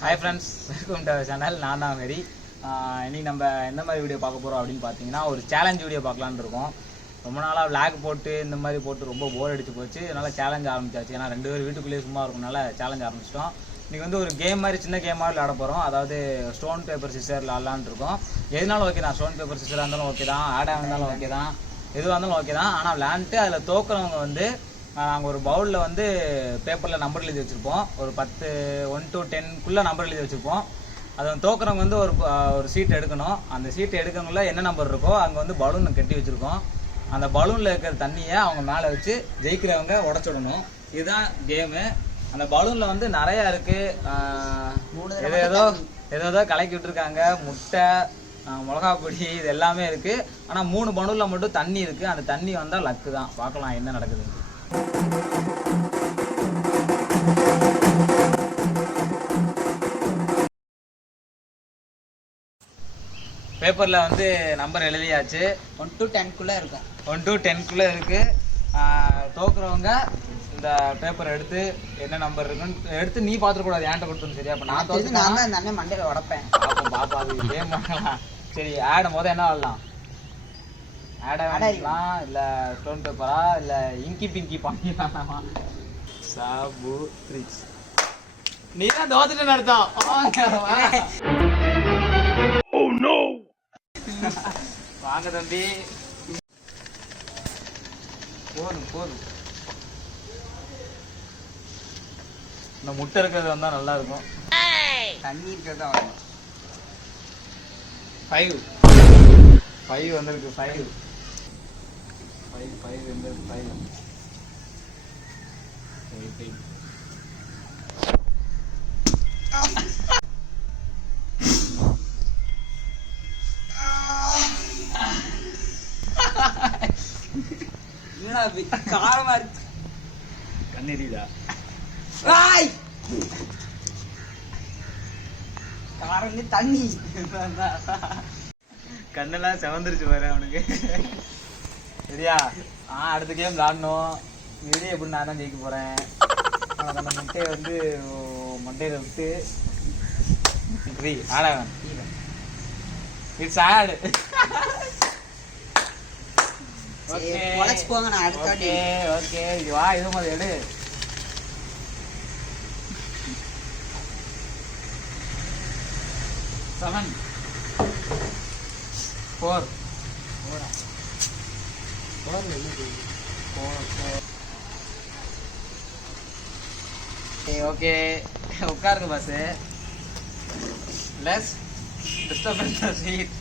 Hi friends, welcome to channel. நான் தான் very. இன்னைக்கு நம்ம எந்த மாதிரி வீடியோ பார்க்க போகிறோம் அப்படின்னு பார்த்தீங்கன்னா, ஒரு சேலஞ்ச் வீடியோ பார்க்கலான்னு இருக்கோம். ரொம்ப நாளாக விளாக் போட்டு இந்த மாதிரி போட்டு ரொம்ப போர் அடிச்சு போச்சு. அதனால் சேலஞ்ச் ஆரம்பிச்சாச்சு. ஏன்னா 2 பேர் வீட்டுக்குள்ளேயே சும்மா இருக்கனால சேலஞ்ச் ஆரம்பிச்சிட்டோம். இன்றைக்கி வந்து ஒரு கேம் மாதிரி, சின்ன கேமாக விளையாட போகிறோம். அதாவது ஸ்டோன் பேப்பர் சிசர் விளாட்லான்னு இருக்கோம். எதுனாலும் ஓகே தான். ஸ்டோன் பேப்பர் சிசராக இருந்தாலும் ஓகே தான், ஆடாக இருந்தாலும் ஓகே தான், எதுவாக இருந்தாலும் ஓகே தான். ஆனால் விளையாண்டுட்டு அதில் தோக்குறவங்க வந்து நாங்கள் ஒரு பவுலில் வந்து பேப்பரில் நம்பர் எழுதி வச்சுருப்போம். ஒரு 10 1 to 10க்குள்ளே நம்பர் எழுதி வச்சுருப்போம். அதை தோக்குறவங்க வந்து ஒரு சீட் எடுக்கணும். அந்த சீட்டை எடுக்கணும்ல என்ன நம்பர் இருக்கோ அங்கே வந்து பலூன் கட்டி வச்சுருக்கோம். அந்த பலூனில் இருக்கிற தண்ணியை அவங்க மேலே வச்சு ஜெயிக்கிறவங்க உடச்சிடணும். இதுதான் கேமு. அந்த பலூனில் வந்து நிறையா இருக்குது. ஏதோ கலக்கி விட்டுருக்காங்க. முட்டை, மிளகா பொடி, இது எல்லாமே இருக்குது. ஆனால் 3 பலூனில் மட்டும் தண்ணி இருக்குது. அந்த தண்ணி வந்தால் லக்கு தான். பார்க்கலாம் என்ன நடக்குது. பேப்பரில் வந்து நம்பர் எழுதியாச்சு. 1 to 10க்குள்ளே இருக்கும். 1 to 10க்குள்ளே இருக்குது. தோக்குறவங்க இந்த பேப்பர் எடுத்து என்ன நம்பர் இருக்குன்னு எடுத்து நீ பார்த்துக்கூடாது, ஏன்ட்ட கொடுத்துரும். சரியா? அப்போ நான் தோற்று நான் தான் இந்த மண்டையில் உடப்பேன். பாப்பா அது கேம் பண்ணலாம். சரி, ஆடும் போது என்ன ஆடலாம்? ஆடலாம் இல்லை ஸ்டோன் பேப்பரா இல்லை இங்கி பிங்கி பண்ணிடலாமா? சாபு ட்ரிக்ஸ். நீ தான் தோத்துட்டு நடத்தோம். வாங்க தம்பி, போதும். இந்த முட்டை இருக்கிறது வந்தா நல்லா இருக்கும். தண்ணி இருக்கிறது தான் வரணும். 5 வந்திருக்கு. 5 வந்திருக்கு. 5 காரமா இருக்கு. கண்ணெறிதா? காரம் தண்ணி. கண்ணெல்லாம் செவந்துருச்சு பாரு அவனுக்கு. சரியா? அடுத்த கேம் விளாடணும். வெளியே எப்படி நான் தான் ஜெயிக்க போறேன். அந்த முட்டையை வந்து மண்டையில விட்டு ஆடாவேன். It's add. போங்க. நான் அடுத்த ஓகே இது வா, இது மாதிரி எடு. Seven, 4. ஓகே, உட்காருங்க boss. Less disturbance the seat.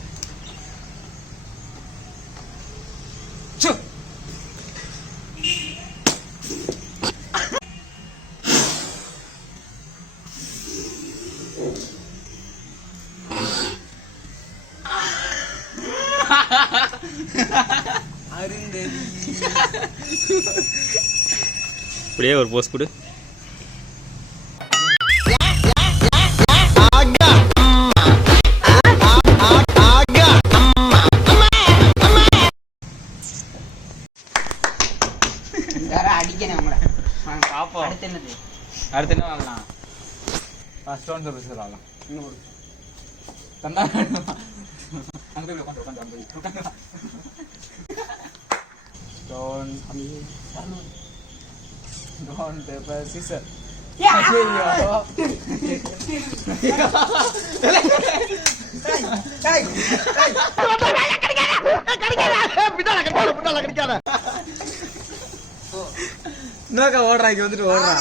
இப்படியே ஒரு போஸ் கொடு. அடுத்து என்ன வாங்கலாம்? ஸ்டோன் பேப்பர் வாங்கலாம். Stone paper scissor. இன்னொக்கா ஓடுறா, இங்க வந்துட்டு ஓடுறா.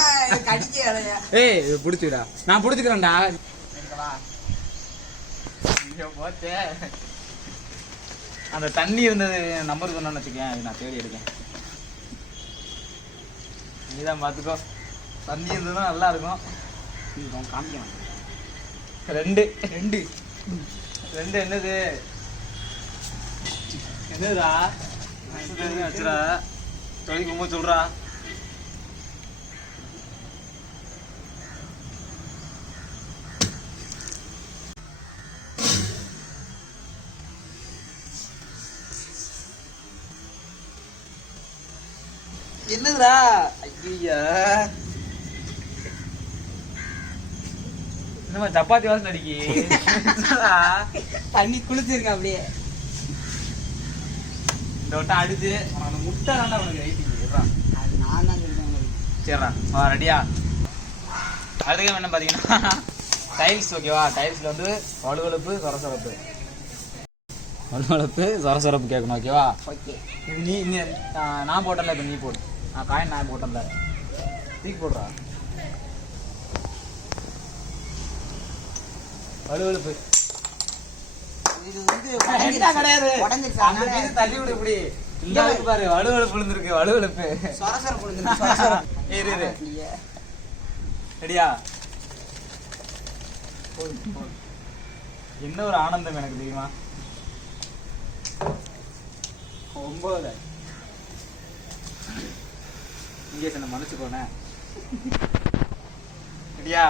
ஏய் புடிச்சுடா, நான் புடிச்சுக்கிறேன்டா. போச்சே. அந்த தண்ணி இருந்தது நம்பர் சொன்னு வச்சுக்கேன், அது நான் தேடி எடுக்கேன். நீதான் பார்த்துக்கோ. தண்ணி இருந்ததுன்னா நல்லா இருக்கும். காமிக்கலாம். 2 என்னது என்னதுடா? வச்சுடா, தொழில் கும்ப சொல்றா. என்னதுடா? ஐயா இந்த சப்பாத்தி வாசனை அடிக்கி. தண்ணி குளிச்சிருக்கேன் அப்படியே. இந்த வட்டம் அடிச்சு உனக்கு முட்டை தாண்டா உனக்கு ரைட்டிங். அது நான் தான் சொல்றேன் உங்களுக்கு. சரிடா ரெடியா? அடுத்த என்ன பார்த்தீங்கன்னா டைல்ஸ். ஓகேவா? டைல்ஸில் வந்து வலுவழுப்பு சொரசொரப்பு கேட்கணும். ஓகேவா? ஓகே. இது நீ நான் போட்டல, இப்போ நீ போடு. காயின் நான் போட்டல, தூக்கி போடுறா. வலுவழுப்பு இது வந்து கிடையாது. உடைஞ்சிருச்சு. தள்ளி விடு. இப்படி இந்த பாரு, வலுவழுப்பு விழுந்திருக்கு. வலுவழுப்பு சொரசொர விழுந்துருக்கு. சொரசொர. இரு ரெடியா? என்ன ஒரு ஆனந்தம் எனக்கு தெரியுமா? 9 இங்கே என்ன மனசு போன. ரெடியா?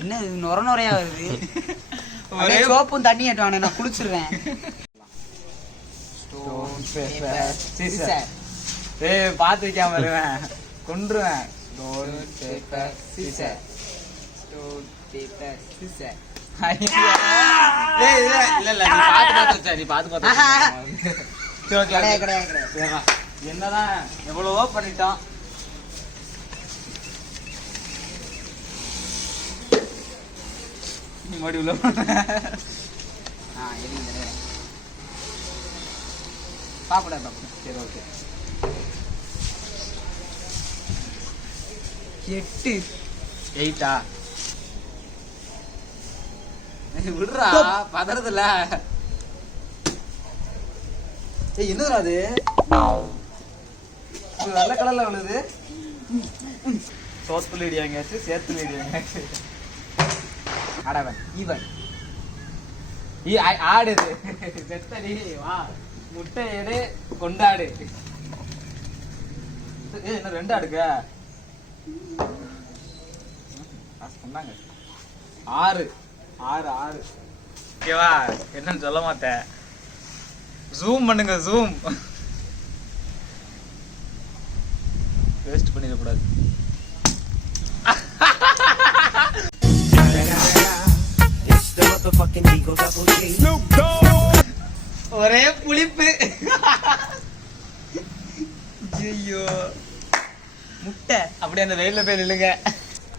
என்ன இது நொறையா வருது? ஒரே சோப்பும் தண்ணி ஏட்டுவானே, நான் குளிச்சிருவேன். பார்த்து வைக்காம வருவேன், கொன்றுவேன். என்னதான் எவ்வளவோ பண்ணிட்டோம். மறுபடி உள்ள பாப்பட. சரி ஓகே. 8 விடுறா, பதறதுல. என்னதுடா அது? நல்ல கலர்ல விழுது. சோத்துல இடியாங்காச்சு, சேத்துல இடியாங்காச்சு. ஆடவன் ஈவன் ஆடுது. செத்தடி வா, முட்டை எடு, கொண்டாடு. என்ன 2 அடுக்க சொன்னாங்க? 6 ஓகேவா? என்னன்னு சொல்ல மாட்டேன். ஜூம் பண்ணுங்க, ஜூம். வேஸ்ட் பண்ணிடக்கூடாது. ஒரே புளிப்பு. ஐயோ, முட்டை அப்படியே அந்த வெயில்ல போய் நில்லுங்க.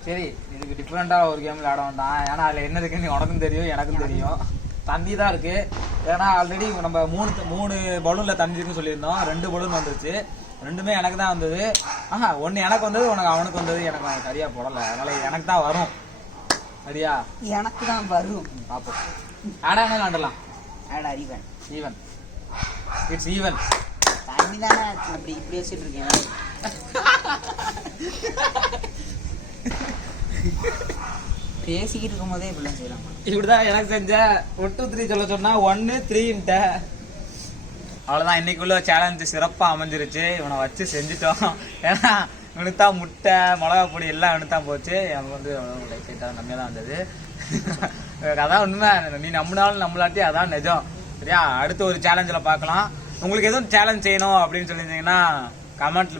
சரி, இதுக்கு டிஃப்ரெண்டா ஒரு கேம் விளையாட வேண்டாம். ஏன்னா அதுல என்ன இருக்குன்னு உனக்கும் தெரியும், எனக்கும் தெரியும். தந்தி தான் இருக்கு. ஏன்னா ஆல்ரெடி நம்ம 3 பலூன்ல தந்தி இருக்குன்னு சொல்லியிருந்தோம். 2 பலூன் வந்துருச்சு. 2மே எனக்கு தான் வந்தது. 1 எனக்கு வந்தது, அவனுக்கு வந்தது. எனக்கு சரியா போடல, அதனால எனக்கு தான் வரும். சரியா? எனக்கு தான் வரும். பாப்போம். ஆடா என்ன விளாண்டலாம்? ஆடா ஈவன். It's even. தண்ணி தானே அப்படி இப்படி வச்சுட்டு இருக்கேன். பேசிக்கிட்டு இருக்கும் போதே இப்படிலாம் செய்யலாம். இப்படிதான் எனக்கு செஞ்ச. 1 2 3 சொல்ல சொன்னா 1 3ன்ட்ட. அவ்வளவுதான், இன்னைக்குள்ள சேலஞ்சு சிறப்பா அமைஞ்சிருச்சு. இவனை வச்சு செஞ்சுட்டோம். ஏன்னா இவனுக்கு தான் முட்டை, மிளகா பொடி எல்லாம் இவனுக்கு தான் போச்சு. எனக்கு வந்து லைட்டாக கம்மியாக தான் வந்தது. அதான் உண்மை. நீ நம்பினாலும் நம்மளாட்டி அதான் நிஜம். சரியா? அடுத்த ஒரு சேலஞ்சில் பார்க்கலாம். உங்களுக்கு எதுவும் சேலஞ்ச் செய்யணும் அப்படின்னு சொல்லியிருந்தீங்கன்னா கமெண்ட்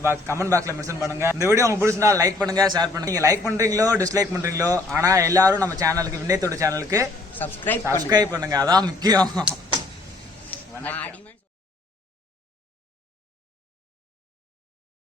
பாக்ஸ்ல மென்ஷன் பண்ணுங்க. இந்த வீடியோ உங்களுக்கு பிடிச்சிருந்தா லைக் பண்ணுங்க, ஷேர் பண்ணுங்க. நீங்க லைக் பண்றீங்களோ டிஸ்லைக் பண்றீங்களோ, ஆனா எல்லாரும் நம்ம சேனலுக்கு, விண்ணயத்தோட சேனலுக்கு சப்ஸ்கிரைப் பண்ணுங்க. அதான் முக்கியம்.